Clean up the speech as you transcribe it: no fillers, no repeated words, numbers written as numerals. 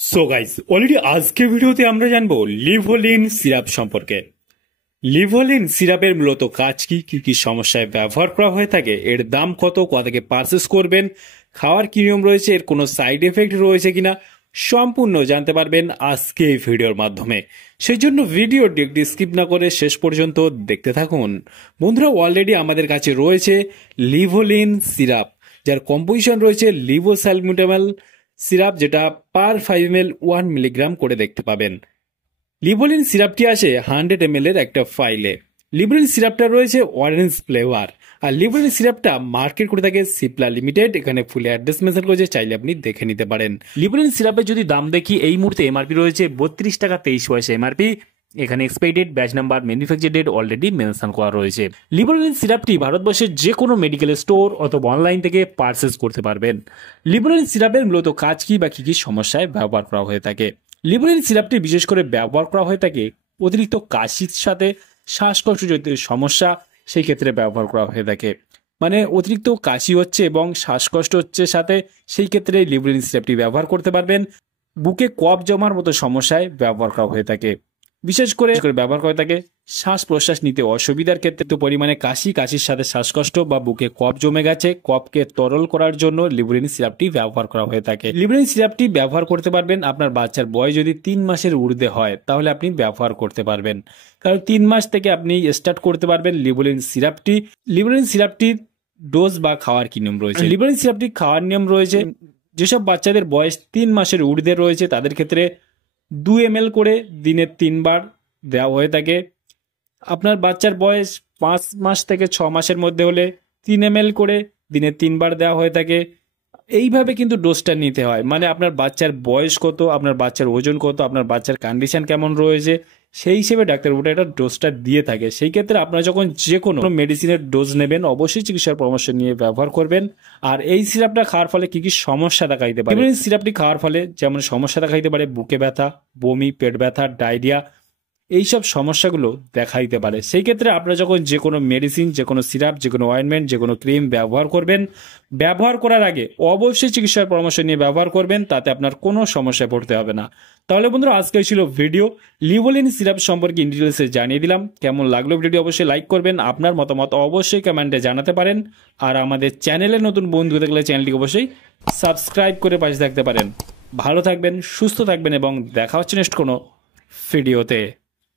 So guys already আজকে ভিডিওতে আমরা জানবো লিভোলিন সিরাপ সম্পর্কে। লিভোলিন সিরাপের মূলত কাজ কি কি সমস্যায় ব্যবহার করা হয়ে থাকে, এর দাম কত, কোথা থেকে পারচেস করবেন, খাওয়ার কি নিয়ম রয়েছে, এর কোনো সাইড এফেক্ট রয়েছে কিনা সম্পূর্ণ জানতে পারবেন আজকে এই ভিডিওর মাধ্যমে। সেই জন্য ভিডিওটি একটি স্কিপ না করে শেষ পর্যন্ত দেখতে থাকুন। বন্ধুরা, অলরেডি আমাদের কাছে রয়েছে লিভোলিন সিরাপ, যার কম্পোজিশন রয়েছে লিভোসালবিউটামাল সিরাপ, যেটা পার 5 ml 1 মিলিগ্রাম করে দেখতে পাবেন। লিভোলিন সিরাপটি আসে 100 ml এর একটা ফাইলে। লিভোলিন সিরাপটা রয়েছে অরেঞ্জ ফ্লেভার, আর লিভোলিন সিরাপটা মার্কেট করে থাকে সিপ্লা লিমিটেড। এখানে ফুল অ্যাড্রেস মেনশন করেছে, চাইলে আপনি দেখে নিতে পারেন। লিভোলিন সিরাপের যদি দাম দেখি, এই মুহূর্তে এমআরপি রয়েছে 32 টাকা 23 পয়সা এমআরপি। এখানে expiry date, batch number, manufacture date already mention করা রয়েছে। লিভোলিন সিরাপটি ভারতবর্ষের যে কোনো মেডিকেল স্টোর অথবা অনলাইন থেকে পারচেস করতে পারবেন। লিভোলিন সিরাপের মূলত কাজ কি বা কি সমস্যায় ব্যবহার করা হয়ে থাকে। লিভোলিন সিরাপটি বিশেষ করে ব্যবহার করা হয়ে থাকে অতিরিক্ত কাশির সাথে শ্বাসকষ্টজনিত সমস্যা, সেই ক্ষেত্রে ব্যবহার করা হয়ে থাকে। মানে অতিরিক্ত কাশি হচ্ছে এবং শ্বাসকষ্ট হচ্ছে সাথে, সেই ক্ষেত্রে লিভোলিন সিরাপটি ব্যবহার করতে পারবেন। বুকে কফ জমার মতো সমস্যায় ব্যবহার করা হয়ে থাকে। বিশেষ করে ব্যবহার করে থাকে শ্বাস প্রশ্বাস নিতে অসুবিধার ক্ষেত্রে। তো পরিমাণে কাশির সাথে শ্বাসকষ্ট বা বুকে কফ জমে গেছে, কফকে তরল করার জন্য লিভোলিন সিরাপটি ব্যবহার করা হয়ে থাকে। লিভোলিন সিরাপটি ব্যবহার করতে পারবেন আপনার বাচ্চার বয়স যদি 3 মাসের ঊর্ধ্বে হয়, তাহলে আপনি ব্যবহার করতে পারবেন। কারণ 3 মাস থেকে আপনি স্টার্ট করতে পারবেন লিভোলিন সিরাপটি। লিভোলিন সিরাপটির ডোজ বা খাওয়ার কি নিয়ম রয়েছে। লিভোলিন সিরাপটি খাওয়ার নিয়ম রয়েছে, যেসব বাচ্চাদের বয়স 3 মাসের ঊর্ধ্বে রয়েছে তাদের ক্ষেত্রে 2 ml করে দিনে 3 বার দেওয়া হয়ে থাকে। আপনার বাচ্চার বয়স 5 মাস থেকে 6 মাসের মধ্যে হলে 3 ml করে দিনে 3 বার দেওয়া হয়ে থাকে। এইভাবে কিন্তু ডোজটা নিতে হয়। মানে আপনার বাচ্চার বয়স কত, আপনার বাচ্চার ওজন কত, আপনার বাচ্চার কন্ডিশন কেমন রয়েছে, সেই হিসেবে ডাক্তারবাবুটা এটা ডোজটা দিয়ে থাকে। সেই ক্ষেত্রে আপনারা যখন যে কোনো মেডিসিনের ডোজ নেবেন, অবশ্যই চিকিৎসার পরামর্শ নিয়ে ব্যবহার করবেন। আর এই সিরাপটা খাওয়ার ফলে কি সমস্যা দেখা দিতে পারে। এই সিরাপটি খাওয়ার ফলে যেমন সমস্যা দেখা দিতে পারে বুকে ব্যথা, বমি, পেট ব্যথা, ডায়রিয়া, এইসব সমস্যাগুলো দেখা দিতে পারে। সেই ক্ষেত্রে আপনারা যখন যে কোনো মেডিসিন, যে কোনো সিরাপ, যে কোনো অয়েন্টমেন্ট, যে কোনো ক্রিম ব্যবহার করবেন, ব্যবহার করার আগে অবশ্যই চিকিৎসার পরামর্শ নিয়ে ব্যবহার করবেন, তাতে আপনার কোনো সমস্যায় পড়তে হবে না। তাহলে বন্ধুরা, আজকে ছিল ভিডিও লিভোলিন সিরাপ সম্পর্কে ইন ডিটেলসে জানিয়ে দিলাম। কেমন লাগলো ভিডিওটি অবশ্যই লাইক করবেন, আপনার মতামত অবশ্যই কমেন্টে জানাতে পারেন। আর আমাদের চ্যানেলে নতুন বন্ধু দেখলে চ্যানেলটিকে অবশ্যই সাবস্ক্রাইব করে পাশে থাকতে পারেন। ভালো থাকবেন, সুস্থ থাকবেন এবং দেখা হচ্ছে নেক্সট কোনো ভিডিওতে।